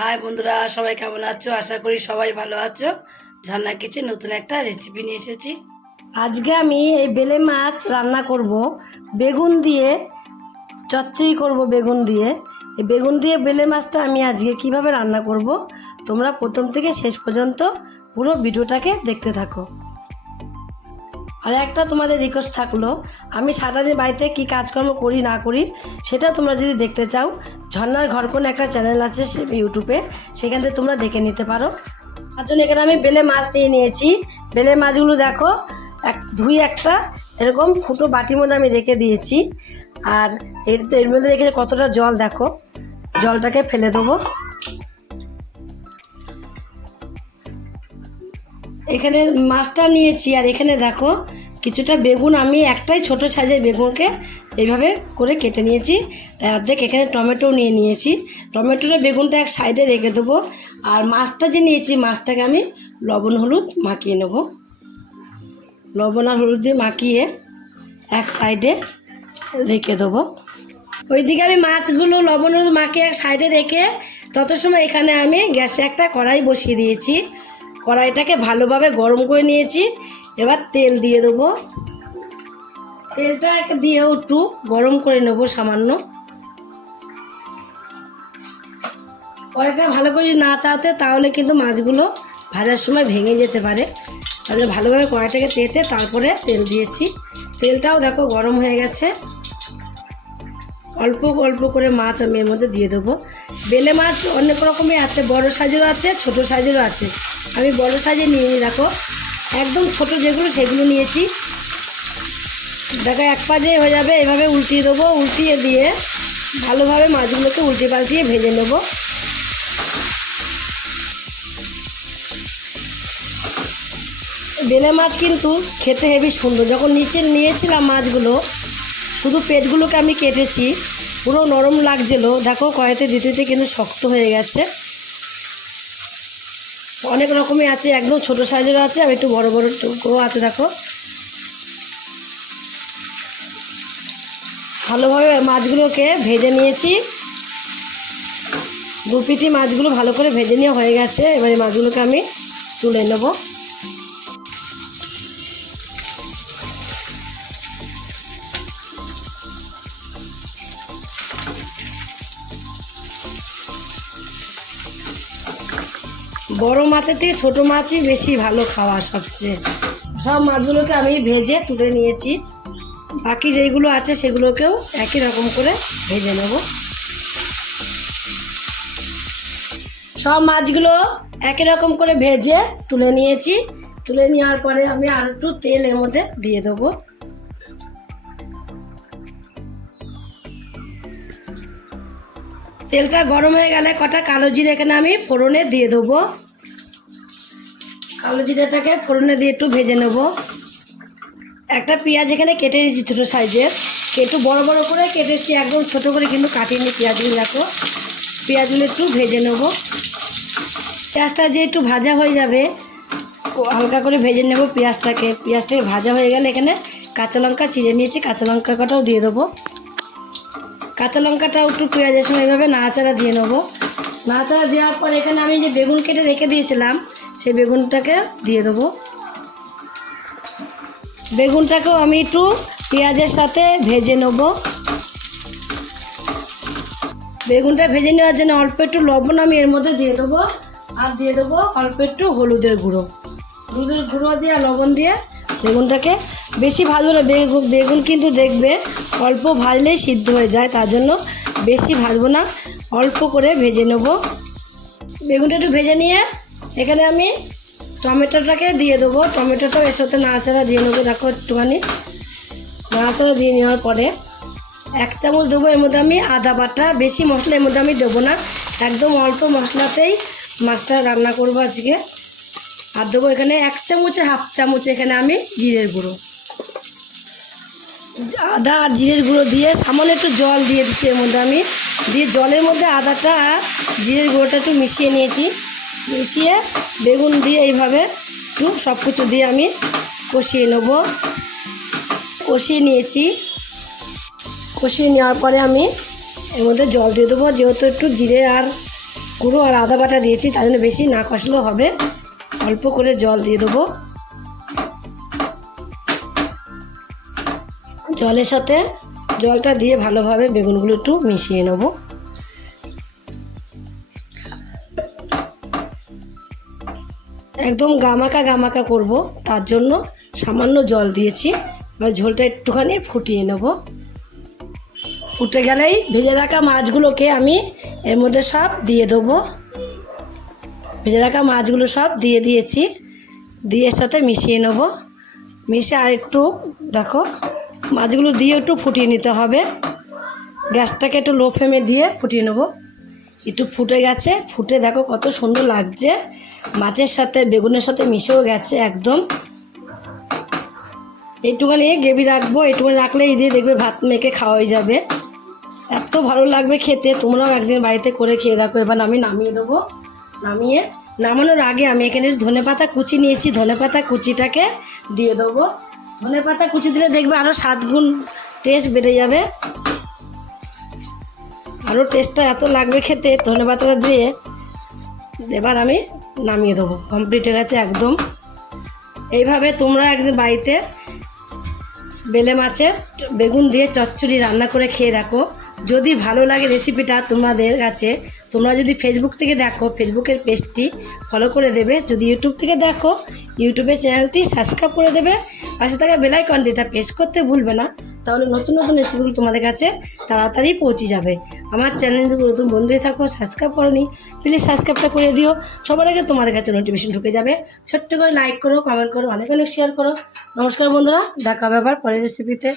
High বন্ধুরা, সবাই কেমন আছো? আশা করি সবাই ভালো আছো। ঝর্ণা কিচেন নতুন একটা রেসিপি নিয়ে এসেছি। আজকে আমি এই বেলে মাছ রান্না করব বেগুন দিয়ে, চচ্চড়ি করব বেগুন দিয়ে। এই বেগুন দিয়ে বেলে মাছটা আমি আজকে কিভাবে রান্না করব, তোমরা প্রথম থেকে শেষ পর্যন্ত পুরো ভিডিওটাকে দেখতে থাকো। আর একটা তোমাদের রিকোয়েস্ট থাকলো, আমি সারাদিন বাড়িতে কী কাজকর্ম করি না করি সেটা তোমরা যদি দেখতে চাও, ঝর্ণার ঘর কোন একটা চ্যানেল আছে ইউটিউবে, সেখান থেকে তোমরা দেখে নিতে পারো। তার জন্য এখানে আমি বেলে মাছ দিয়ে নিয়েছি। বেলে মাছগুলো দেখো ধুই একটা এরকম ফুটো বাটির মধ্যে আমি রেখে দিয়েছি। আর এর মধ্যে রেখে কতটা জল দেখো, জলটাকে ফেলে দেবো। এখানে মাছটা নিয়েছি আর এখানে দেখো কিছুটা বেগুন, আমি একটাই ছোট সাইজের বেগুনকে এইভাবে করে কেটে নিয়েছি। অর্ধেক এখানে টমেটো নিয়ে নিয়েছি। টমেটোটা বেগুনটা এক সাইডে রেখে দেবো। আর মাছটা যে নিয়েছি, মাছটাকে আমি লবণ হলুদ মাখিয়ে নেব। লবণ আর হলুদ দিয়ে মাখিয়ে এক সাইডে রেখে দেবো। ওইদিকে আমি মাছগুলো লবণ হলুদ মাখিয়ে এক সাইডে রেখে তত সময় এখানে আমি গ্যাসে একটা কড়াই বসিয়ে দিয়েছি। কড়াইটাকে ভালোভাবে গরম করে নিয়েছি। এবার তেল দিয়ে দেবো। তেলটা দিয়েও একটু গরম করে নেবো সামান্য। কড়াইটা ভালো করে না তাতে তাহলে কিন্তু মাছগুলো ভাজার সময় ভেঙে যেতে পারে। তাহলে ভালোভাবে কড়াইটাকে তেতে তারপরে তেল দিয়েছি। তেলটাও দেখো গরম হয়ে গেছে। অল্প অল্প করে মাছ আমি এর মধ্যে দিয়ে দেবো। বেলে মাছ অনেক রকমই আছে, বড় সাইজেরও আছে, ছোট সাইজেরও আছে। আমি বড় সাইজে নিয়ে নিই, দেখো একদম ছোট যেগুলো সেগুলো নিয়েছি। দেখো এক পাশে হয়ে যাবে, এভাবে উল্টিয়ে দেবো। উল্টিয়ে দিয়ে ভালোভাবে মাছগুলোকে উল্টে পাল্টিয়ে ভেজে নেব। বেলে মাছ কিন্তু খেতে হেবি সুন্দর। যখন নিচে নিয়েছিলাম মাছগুলো, শুধু পেটগুলোকে আমি কেটেছি, পুরো নরম লাগছিল। দেখো কড়াইতে দিতে দিতে কিন্তু শক্ত হয়ে গেছে। অনেক রকমই আছে, একদম ছোট সাইজেরও আছে, আর একটু বড় বড় টুকরো আছে। দেখো ভালোভাবে মাছগুলোকে ভেজে নিয়েছি। দু পিঠি মাছগুলো ভালো করে ভেজে নেওয়া হয়ে গেছে। এবার এই মাছগুলোকে আমি তুলে নেব। বড় মাছের থেকে ছোট মাছই বেশি ভালো খাওয়া সবচেয়ে। সব মাছগুলোকে আমি ভেজে তুলে নিয়েছি। বাকি যেইগুলো আছে সেগুলোকেও একই রকম করে ভেজে নেব। সব মাছগুলো একই রকম করে ভেজে তুলে নিয়েছি। তুলে নেওয়ার পরে আমি আর একটু তেল এর মধ্যে দিয়ে দেবো। তেলটা গরম হয়ে গেলে কটা কালো জিরে এখানে আমি ফোড়নে দিয়ে দেবো। কালো জিরেটাকে ফোড়নে দিয়ে একটু ভেজে নেব। একটা পেঁয়াজ এখানে কেটে নিয়েছি ছোটো সাইজের, একটু বড় বড় করে কেটেছি, একদম ছোট করে কিন্তু কাটিনি পেঁয়াজগুলো। দেখো পেঁয়াজগুলো একটু ভেজে নেব। পেঁয়াজটা যে একটু ভাজা হয়ে যাবে, হালকা করে ভেজে নেব পেঁয়াজটাকে। পেঁয়াজটাকে ভাজা হয়ে গেলে এখানে কাঁচা লঙ্কা চিড়ে নিয়েছি, কাঁচা লঙ্কা কটাও দিয়ে দেবো। কাঁচা লঙ্কাটাও একটু পেঁয়াজের সময় এইভাবে নাড়াচাড়া দিয়ে নেবো। নাড়াচাড়া দেওয়ার পর এখানে আমি যে বেগুন কেটে রেখে দিয়েছিলাম, সেই বেগুনটাকে দিয়ে দেবো। বেগুনটাকেও আমি একটু পেঁয়াজের সাথে ভেজে নেব। বেগুনটা ভেজে নেওয়ার জন্য অল্প একটু লবণ আমি এর মধ্যে দিয়ে দেবো। আর দিয়ে দেবো অল্প একটু হলুদের গুঁড়ো। হলুদের গুঁড়ো দিয়ে আর লবণ দিয়ে বেগুনটাকে বেশি ভাজবো না। বেগুন কিন্তু দেখবে অল্প ভাজলেই সিদ্ধ হয়ে যায়, তার জন্য বেশি ভাজবো না, অল্প করে ভেজে নেব। বেগুনটা একটু ভেজে নিয়ে এখানে আমি টমেটোটাকে দিয়ে দেবো। টমেটোটাও এর সাথে নাড়াচাড়া দিয়ে নেবো। দেখো একটুখানি নাড়াচাড়া দিয়ে নেওয়ার পরে এক চামচ দেবো এর মধ্যে আমি আদা বাটা। বেশি মশলা এর মধ্যে আমি দেবো না, একদম অল্প মশলাতেই মাছটা রান্না করবো আজকে। আর দেবো এখানে এক চামচে হাফ চামচ এখানে আমি জিরের গুঁড়ো। আদা আর জিরের গুঁড়ো দিয়ে সামান্য একটু জল দিয়ে দিচ্ছি এর মধ্যে আমি। দিয়ে জলের মধ্যে আদাটা আর জিরের গুঁড়োটা একটু মিশিয়ে নিয়েছি। মিশিয়ে বেগুন দিয়ে এইভাবে একটু সব কিছু দিয়ে আমি কষিয়ে নেব। কষিয়ে নিয়েছি। কষিয়ে নেওয়ার পরে আমি এর মধ্যে জল দিয়ে দেবো। যেহেতু একটু জিরে আর গুঁড়ো আর আদা বাটা দিয়েছি, তার জন্য বেশি না কষলেও হবে, অল্প করে জল দিয়ে দেবো। জলের সাথে জলটা দিয়ে ভালোভাবে বেগুনগুলো একটু মিশিয়ে নেব। একদম গামাকা করব, তার জন্য সামান্য জল দিয়েছি। এবার ঝোলটা একটুখানি ফুটিয়ে নেব। ফুটে গেলেই ভেজে রাখা মাছগুলোকে আমি এর মধ্যে সব দিয়ে দেবো। ভেজে রাখা মাছগুলো সব দিয়ে দিয়েছি, দিয়ে এর সাথে মিশিয়ে নেব। মিশিয়ে আর একটু দেখো মাছগুলো দিয়ে একটু ফুটিয়ে নিতে হবে। গ্যাসটাকে একটু লো ফ্লেমে দিয়ে ফুটিয়ে নেব। একটু ফুটে গেছে, ফুটে দেখো কত সুন্দর লাগছে, মাছের সাথে বেগুনের সাথে মিশেও গেছে একদম। এইটুখানি গ্রেভি রাখবো, এইটুখানি রাখলে এই দিয়ে দেখবে ভাত মেখে খাওয়াই যাবে, এত ভালো লাগবে খেতে। তোমরাও একদিন বাড়িতে করে খেয়ে দেখো। এবার আমি নামিয়ে দেবো। নামানোর আগে আমি এখানে ধনেপাতা কুচি নিয়েছি, ধনেপাতা কুচিটাকে দিয়ে দেবো। ধনেপাতা কুচি দিলে দেখবে আরও 7 গুণ টেস্ট বেড়ে যাবে, আরও টেস্টটা এত লাগবে খেতে ধনেপাতাটা দিয়ে। এবার আমি নামিয়ে দেবো, কমপ্লিট হয়ে গেছে একদম। এইভাবে তোমরা একদিন বাড়িতে বেলে মাছের বেগুন দিয়ে চচ্চড়ি রান্না করে খেয়ে দেখো। যদি ভালো লাগে রেসিপিটা তোমাদের কাছে, তোমরা যদি ফেসবুক থেকে দেখো ফেসবুকের পেজটি ফলো করে দেবে, যদি ইউটিউব থেকে দেখো ইউটিউবের চ্যানেলটি সাবস্ক্রাইব করে দেবে, পাশে থাকা বেল আইকনটিটা প্রেস করতে ভুলবে না, তাহলে নতুন নতুন রেসিপিগুলো তোমাদের কাছে তাড়াতাড়ি পৌঁছে যাবে। আমার চ্যানেল যদি নতুন বন্ধু হয়ে থাকো, সাবস্ক্রাইব করোনি, প্লিজ সাবস্ক্রাইবটা করে দিও, সবার আগে তোমাদের কাছে নোটিফিকেশন ঢুকে যাবে। ছোট্ট করে লাইক করো, কমেন্ট করো, অনেক অনেক শেয়ার করো। নমস্কার বন্ধুরা, দেখা হবে আবার পরের রেসিপিতে।